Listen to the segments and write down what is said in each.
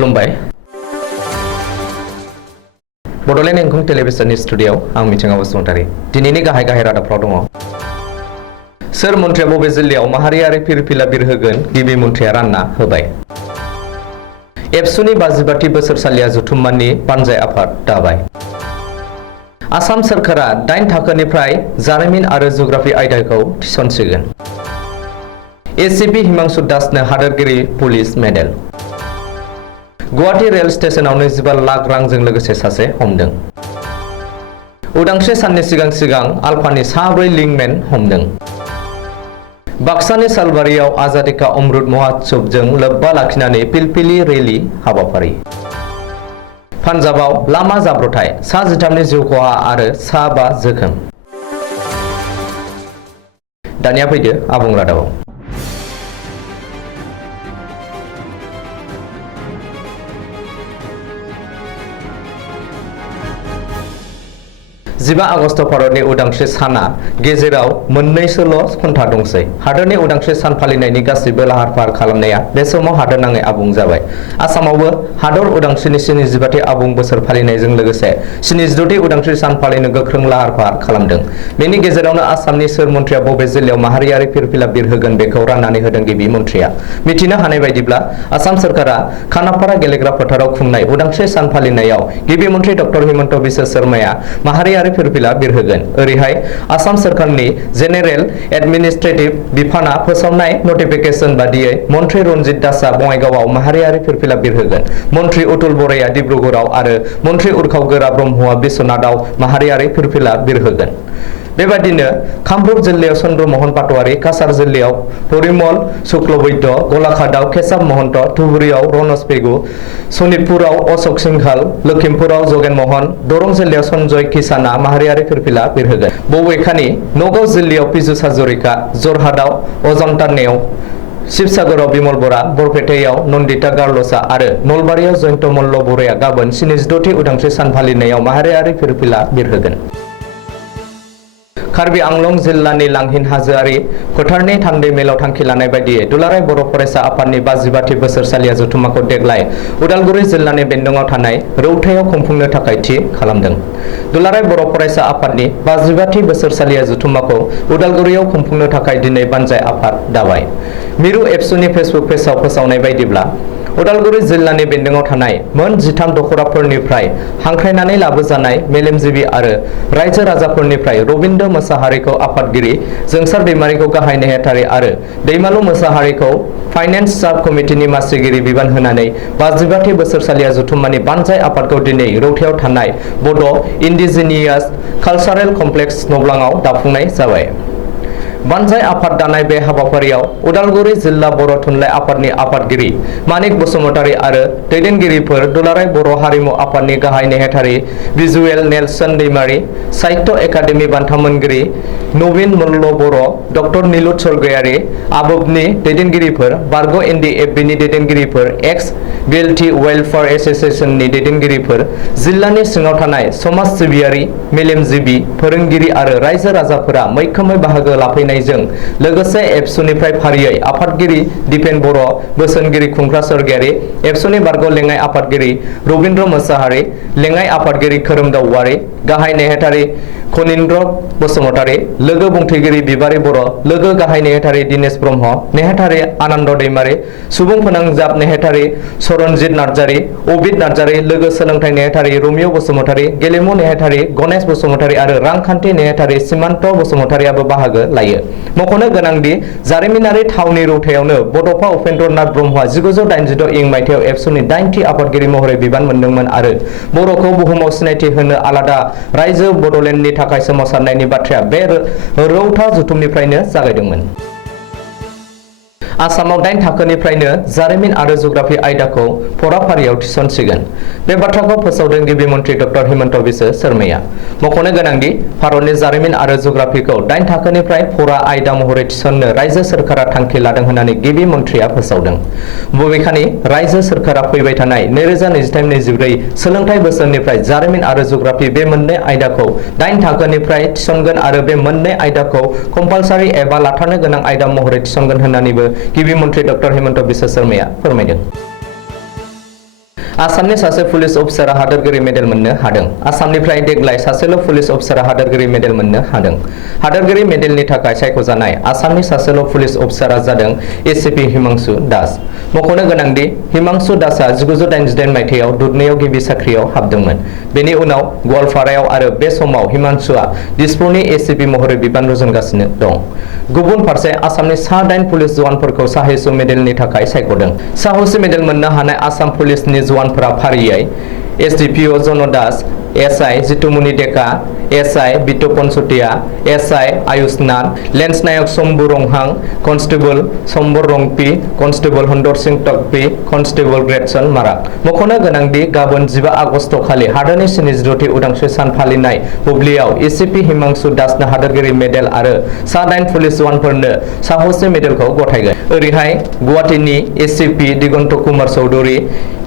खुलुमबाय बड'लेण्ड इंखं टेलिभिजननि स्टुडिय'आव आं मिथिंगा बसुमतारी दिनैनि गाहाय रादाबफ्राव दङ। सोर मन्थ्रिया बबे जिल्लायाव माहारियारि फिरफिला बिरहोगोन गिबि मन्थ्रिया रानना होबाय। एबसुनि 52थि बोसोरसालिया जथुम्मानि बानजाय आफाद दाबाय। आसाम सोरखारा 8 थाखोनिफ्राय जारिमिन आरो जुग्राफि आयदाखौ थिसनसिगोन। एसिपि हिमांशु दासनो हादोरगिरि पुलिस मेडेल। गुवाहाटी रेल स्टेशनाव 25 लाख रांजों लोगोसे सासे हमदों। उदांस्रि साननि सिगां आलफानि 4 लिंकमेन हमदों। बाक्सानि सालबारियाव आजादी का अमृत महोत्सवजों लोब्बा लाखिनानै पिलपिलि रेली हाबाफारि। पान्जाबाव लामा जाब्रथाय 13 जिउ खहा आरो 5 जोखोम। दानिया फैदो आबुं रादाबाव। 15 आगस्ट भारतनि उदांस्रि साना गेजेराव मोननैसोल' घन्टा दंसै। हादोरनि उदांस्रि सान फालिनायनि गासैबो लाहार-फाहार खालामनाया बे समाव हादोरनाङै आबुं जाबाय। आसामावबो हादर उदांस्रिनि 75थि आबुं बोसोर फालिनायजों लोगोसे 76थि उदांस्रि सान फालिनो गोख्रों लाहार-फाहार खालामदों। बेनि गेजेरावनो आसामनि सोर मन्थ्रिया बबे जिल्लायाव माहारियारि फिरफिला बिरहोगोन बेखौ राननानै होदों गिबि मन्थ्रिया। मिथिनो हानाय बायदिब्ला आसाम सोरखारा खानापारा गेलेग्रा फोथाराव खुंनाय उदांस्रि सान फालिनायाव गिबि मन्थ्रि डक्टर हिमन्त बिश्व शर्माया माहारियारि फिरफिला बिरहोगोन। ओरैहाय आसाम सोरखारनि जेनेरेल एडमिनिस्ट्रेटिभ बिफाना फोसावनाय नटिफिकेशन बादियै मन्थ्रि रन्जित दासआ बङाइगावआव माहारियारि फिरफिला बिरहोगोन। मन्थ्रि अतुल बराया डिब्रुगड़आव आरो मन्थ्रि उर्खाव गोरा ब्रह्मआ बिश्वनाथआव माहारियारि फिरफिला बिरहोगोन। बेबादिनो कामरुप जिल्लायाव चन्द्र महन पाटवारी, काछार जिल्लायाव परिमल शुक्लबैद्य, गलाघाटआव केशव महन्त, धुबुरीआव रनज पेगु, सनितपुराव अशोक सिंघाल, लखिमपुराव जगेन मोहन, दरं जिल्लायाव सन्जय किसाना माहारियारि फिरफिला बिरहोगोन। बबेखानि नगाव जिल्लायाव पीयूष हाजरिका, जरहाटआव अजन्ता नेव, शिबसागराव बिमल बरा, बरपेटायाव नन्दिता गार्लसा आरो नलबारियाव जयन्त मल्ल बराया गाबोन 76थि उदांस्रि सान फालिनायाव माहारियारि फिरफिला बिरहोगोन। कार्बि आंलं जिल्लानि लांहिन हाजोआरि फोथारनि थान्दै मेलाव थांखि लानाय बायदियै दुलाराय बर' फरायसा आफादनि 52थि बोसोरसालिया जथुम्माखौ देग्लाय उदालगुरि जिल्लानि बेन्दोंआव थानाय रौतायाव खुंफुंनो थाखाय थि खालामदों। दुलाराय बर' फरायसा आफादनि 52थि बोसोरसालिया जथुम्माखौ उदालगुरियाव खुंफुंनो थाखाय दिनै बानजाय आफाद दाबाय। मिरु एबसुनि फेसबुक पेजआव फोसावनाय बायदिब्ला उदालगुरि जिल्लानि बेन्दोंआव थानाय मोन 13 दख'राफोरनिफ्राय हांख्रायनानै लाबोजानाय मेलेमजिबि आरो रायजो राजाफोरनिफ्राय रबिन्द्र मोसाहारिखौ आफादगिरि, जोंसार दैमारिखौ गाहाय नेहाथारि आरो दैमालु मोसाहारिखौ फाइनेन्स साब कमिटिनि मासिगिरि बिबान होनानै 52थि बोसोरसालिया जथुम्मानि बानजाय आफादखौ दिनै रौतायाव थानाय बड' इन्डिजिनियास कालचारेल कमप्लेक्स नब्लाङाव दाफुंनाय जाबाय। बानजाय आफाद दानाय बे हाबाफारियाव उदालगुरि जिल्ला बर' थुनलाइ आफादनि आफादगिरि मानिक बसुमतारी आरो दैदेनगिरिफोर दुलाराय बर' हारिमु आफादनि गाहाय नेहाथारि भिजुएल नेलसन दैमारि, साहित्य एकाडेमि बान्था मोनगिरि नवीन मल्ल बर', डक्टर नीलुत स्वर्गयारी, आबोबनि दैदेनगिरिफोर, बारग' NDFB-नि दैदेनगिरिफोर, एक्स बिएलटि वेलफेयार एस'सिएशननि दैदेनगिरिफोर, जिल्लानि सिङाव थानाय समाज सिबियारि, मेलेमजिबि, फोरोंगिरि आरो रायजो राजाफोरा मैखोमै बाहागो लाफैनायजों लोगोसे एबसुनिफ्राय फारियै आफादगिरि दिपेन बर', बोसोनगिरि खुंख्रा स्वर्गयारी, एबसुनि बारग' लेङाइ आफादगिरि रबिन्द्र मोसाहारि, लेङाइ आफादगिरि खोरोमदाव औवारी, गाहाय नेहाथारि खनिन्द्र बसुमतारी, लोगो बुंथिगिरि बिबारि बर', लोगो गाहाय नेहाथारि दिनेश ब्रह्म, नेहाथारि आनन्द दैमारि, सुबुं फोनांजाब नेहाथारि सरनजित नार्जारी, अबित नार्जारी, लोगो सोलोंथाइ नेहाथारि रमिय बसुमतारी, गेलेमु नेहाथारि गणेश बसुमतारी आरो रांखान्थि नेहाथारि सिमान्त बसुमतारीआबो बाहागो लायो। मख'नो गोनांदि जारिमिनारि थावनि रौतायावनो बड'फा उपेन्द्र नाथ ब्रह्मआ 1986 इं मायथाइयाव एबसुनि 8थि आफादगिरि महरै बिबान मोनदोंमोन आरो बर'खौ बुहुमाव सिनायथि होनो आलादा रायजो बड'लेण्डनि थाखाय सोमावसारनायनि बाथ्राया बे रौता जथुमनिफ्रायनो जागायदोंमोन। आसामाव 8 थाखोनिफ्रायनो जारिमिन आरो जुग्राफि आयदाखौ फराफारियाव थिसनसिगोन। बे बाथ्राखौ फोसावदों गिबि मन्थ्रि डक्टर हिमन्त बिश्व शर्माया। मख'नो गोनांदि भारतनि जारिमिन आरो जुग्राफिखौ 8 थाखोनिफ्राय फरा आयदा महरै थिसननो रायजो सोरखारा थांखि लादों होननानै गिबि मन्थ्रिया फोसावदों। बबेखानि रायजो सोरखारा फैबाय थानाय 2023-24 सोलोंथाइ बोसोरनिफ्राय जारिमिन आरो जुग्राफि बे मोननै आयदाखौ 8 थाखोनिफ्राय थिसनगोन आरो बे मोननै आयदाखौ कम्पालसारि एबा लाथारनो गोनां आयदा महरै थिसनगोन होननानैबो गिबि मन्थ्रि डक्टर हिमन्त बिश्व शर्माया फोरमायदों। आसामनि सासे पुलिस अफिसारा हादोरगिरि मेडेल मोननो हादों। आसामनिफ्राय देग्लाय सासेल' पुलिस अफिसारा हादोरगिरि मेडेल मोननो हादों। हादोरगिरि मेडेलनि थाखाय सायख'जानाय आसामनि सासेल' पुलिस अफिसारा जादों एसिपि हिमांशु दास। मख'नो गोनांदि हिमांशु दासआ 1988 मायथाइयाव दुधनैयाव गिबि साख्रियाव हाबदोंमोन। बेनि उनाव गवालपारायाव आरो बे समाव हिमांशुआ दिसपुरनि एसिपि महरै बिबान रुजुनगासिनो दं। गुबुन फारसे आसामनि सा 8 पुलिस जवानफोरखौ साहसि मेडेलनि थाखाय सायख'दों। साहसि मेडेल मोननो हानाय आसाम पुलिसनि जवानफोरा फारियै SDPO Jon Das, SI Jitumoni Deka, SI Bitopan Chutia, SI Ayushnath, lance naik Shambhu Rongham, constable Sombar Rongpi, constable Hondor Singh Tokbi, constable Gradson Marak. मख'नो गोनांदि गाबोन 15 आगस्ट खालि हादोरनि 76थि उदांस्रि सान फालिनाय बुब्लियाव एसिपि हिमांशु दासनो हादोरगिरि मेडेल आरो सा 8 पुलिस जवानफोरनो साहसि मेडेलखौ गथायगोन। ओरैहाय गुवाहाटीनि ACP Diganta Kumar Choudhury,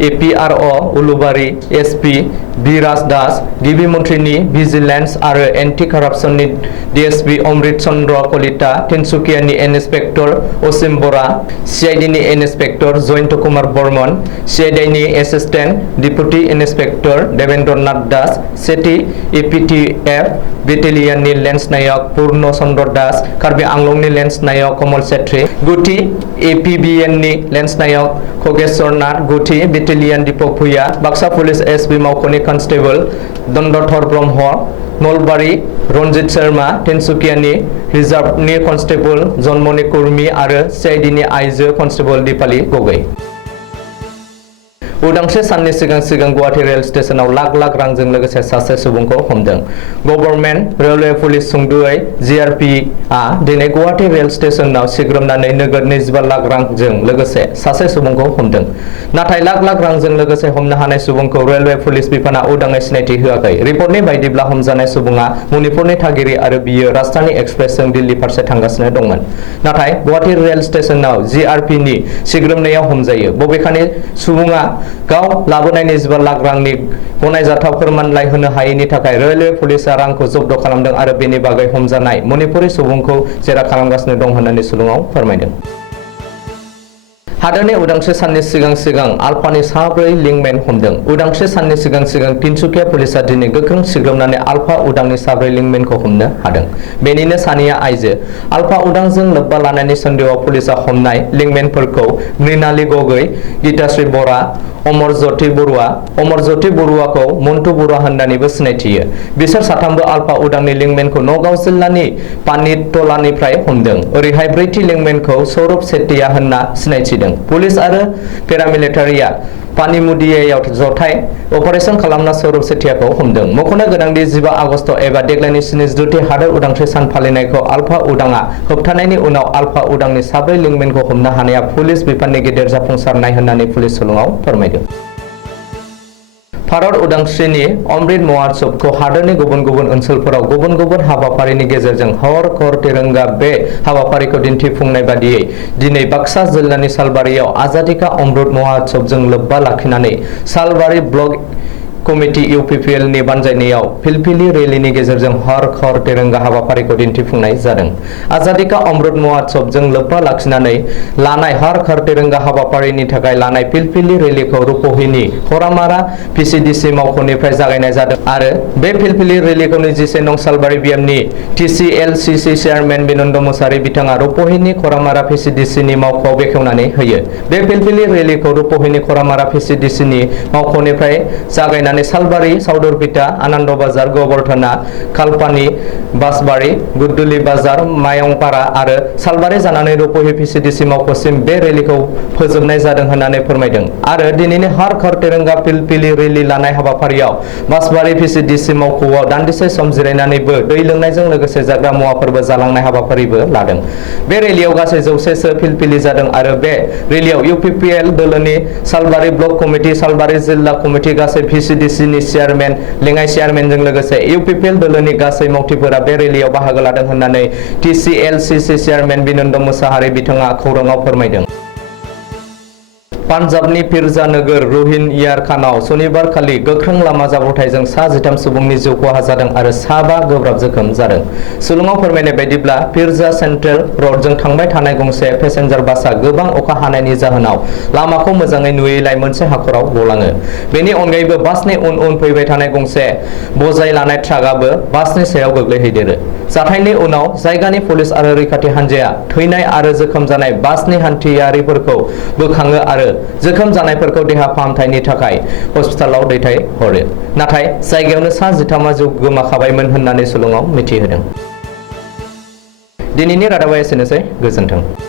APRO Ulubari SP Biraj Das, गिबि मन्थ्रिनि भिजिलेन्स आरो एन्टि कारापसननि डिएसपि अमृत चन्द्र कलिता, तिनसुकियानि इन्सपेक्टर असीम बरा, सिआइडिनि इन्सपेक्टर जयन्त कुमार बर्मन, सिआइडिनि assistant deputy inspector Devendra Nath Das, सेथि एपिटिएफ बेटेलियननि लेन्स नायक पूर्ण चन्द्र दास, कार्बि आंलंनि लेन्स नायक कमल छेत्री, गुथि एपिबिएननि लेन्स नायक खगेश्वर नाथ, गुथि बेटेलियन दीपक भुइया, बाक्सा पुलिस एसपि मावख'नि कनस्टेबल दन्दधर ब्रह्म, नलबारि रन्जित शर्मा, तिनसुकियानि रिजार्भनि कनस्टेबल जन्मनि कुर्मी आरो सिआइडिनि आइजो कनस्टेबल दीपाली गगৈ। उदांस्रि साननि सिगां गुवाहाटी रेल स्टेशनाव लाख लाख रांजों लोगोसे सासे सुबुंखौ हमदों। गभर्नमेन्ट रेलवे पुलिस सुंदुयै जिआरपि आ दिनै गुवाहाटी रेल स्टेशनाव सिग्रोमनानै नोगोद 25 लाख रांजों लोगोसे सासे सुबुंखौ हमदों। नाथाय लाख लाख रांजों लोगोसे हमनो हानाय सुबुंखौ रेलवे पुलिस बिफाना उदाङै सिनायथि होआखै। रिपर्टनि बायदिब्ला हमजानाय सुबुङा मणिपुरनि थागिरि आरो बियो राजधानी एक्सप्रेसजों दिल्ली फारसे थांगासिनो दंमोन। नाथाय गुवाहाटी रेल स्टेशनाव जिआरपिनि सिग्रोमनायाव हमजायो। बबेखानि सुबुङा गाव लाबोनाय 25 लाख रांनि गनायजाथाव फोरमानलाइ होनो हायैनि थाखाय रेलवे पुलिसआ रांखौ जब्द खालामदों आरो बेनि बागै हमजानाय मणिपुरी सुबुंखौ जेरा खालामगासिनो दं होननानै सुलुङाव फोरमायदों। हादोरनि उदांस्रि साननि सिगां आल्फानि 4 लिंकमेन हमदों। उदांस्रि साननि सिगां तिनसुकिया पुलिसआ दिनै गोख्रों सिग्रोमनानै आल्फा उदांनि 4 लिंकमेनखौ हमनो हादों। बेनिनो सानैया आइजो। आल्फा उदांजों लोब्बा लानायनि सन्देहआव पुलिसआ हमनाय लिंकमेनफोरखौ मृणाली गगৈ, गीताश्री बरा, अमरज्योति बरुवा। अमरज्योति बरुवाखौ मन्टु बरुवा होननानैबो सिनायथियो। बिसोर साथामबो आल्फा उदांनि लिंकमेनखौ नगाव जिल्लानि पानितलानिफ्राय हमदों। ओरैहाय ब्रैथि लिंकमेनखौ सौरभ सेटिया होनना सिनायथिदों। पुलिस आरो पेरामिलिटारिया पानिमुदियायाव जथाय अपारेशन खालामना सौरभ सेटियाखौ हमदों। मख'नो गोनांदि 15 आगस्ट एबा देग्लायनि 76थि हादोर उदांस्रि सान फालिनायखौ आल्फा उदाङा होबथानायनि उनाव आल्फा उदांनि 4 लिंकमेनखौ हमनो हानाया पुलिस बिफाननि गेदेर जाफुंसारनाय होननानै पुलिस सुलुङाव फोरमायदों। भारत उदांस्रिनि अमृत महोत्सवखौ हादोरनि गुबुन गुबुन ओनसोलफोराव गुबुन गुबुन हाबाफारिनि गेजेरजों हर कर तिरंगा बे हाबाफारिखौ दिन्थिफुंनाय बादियै दिनै बाक्सा जिल्लानि सालबारियाव आजादी का अमृत महोत्सवजों लोब्बा लाखिनानै सालबारि ब्लक कमिटि इउपिपिएल नि बानजायनायाव फिलफिलि रेलीनि गेजेरजों हर कर तिरंगा हाबाफारिखौ दिन्थिफुंनाय जादों। आजादी का अमृत महोत्सवजों लोब्बा लाखिनानै लानाय हर कर तिरंगा हाबाफारिनि थाखाय लानाय फिलफिलि रेलीखौ रुपहिनि खरामारा पिसिडिसि मावख'निफ्राय जागायनाय जादों आरो बे फिलफिलि रेलीखौ 21 नं सालबारि बिएमनि टिसिएलसिसि चेयारमेन बिनन्द मुसाहारि बिथाङा रुपहिनि खरामारा पिसिडिसिनि मावख'आव बेखेवनानै होयो। बे फिलफिलि रेलीखौ रुपहिनि खरामारा पिसिडिसिनि मावख'निफ्राय जागायनानै सालबारि, साउदरपिटा, आनन्द बाजार, गोबर्धना, कालपानि, बासबारि, गुद्दुलि बाजार, मायंपारा आरो सालबारि जानानै रुपहि पिसिडिसि मावख'सिम बे रेलीखौ फोजोबनाय जादों होननानै फोरमायदों। आरो दिनैनि हर कर तिरंगा फिलफिलि रेली लानाय हाबाफारियाव बासबारि पिसिडिसि मावख'आव दान्दिसे सम जिरायनानैबो दै लोंनायजों लोगोसे जाग्रा मुवाफोरबो जालांनाय हाबाफारिबो लादों। बे रेलीयाव गासै 100 सो फिलफिलि जादों आरो बे रेलीयाव इउपिपिएल दोलोनि सालबारि ब्लक कमिटि, सालबारि जिल्ला कमिटि, गासै पिसिडिसिनि चेयारमेन, लेङाइ चेयारमेनजों लोगोसे इउपिपिएल दोलोनि गासै मावथिफोरा बे रेलीयाव बाहागो लादों होननानै टिसिएलसिसि चेयारमेन बिनन्द मुसाहारि बिथाङा खौराङाव फोरमायदों। पान्जाबनि पिरजा नोगोर रहिन इयार खानाव सनिबार खालि गोख्रों लामा जाब्रबथायजों सा 13 सुबुंनि जिउ खहा जादों आरो सा 5 गोब्राब जोखोम जादों। सुलुङाव फोरमायनाय बायदिब्ला पिरजा सेन्ट्रेल रडजों थांबाय थानाय गंसे पेसेन्जार बासआ गोबां अखा हानायनि जाहोनाव लामाखौ मोजाङै नुयैलाय मोनसे हाखराव गलाङो। बेनि अनगायैबो बासनि उन उन फैबाय थानाय गंसे बजाय लानाय ट्राकआबो बासनि सायाव गोग्लैहैदेरो। जाथायनि उनाव जायगानि पुलिस आरो रैखाथि हान्जाया थैनाय आरो जोखोम जानाय बासनि हान्थियारिफोरखौ बोखाङो आरो जोखोम जानायफोरखौ देहा फाहामथायनि थाखाय हस्पिटालाव दैथायहरो। नाथाय जायगायावनो सा 13 जिउ गोमाखाबायमोन होननानै सुलुङाव मिथिहोदों। दिनैनि रादाबा एसेनोसै। गोजोन्थों।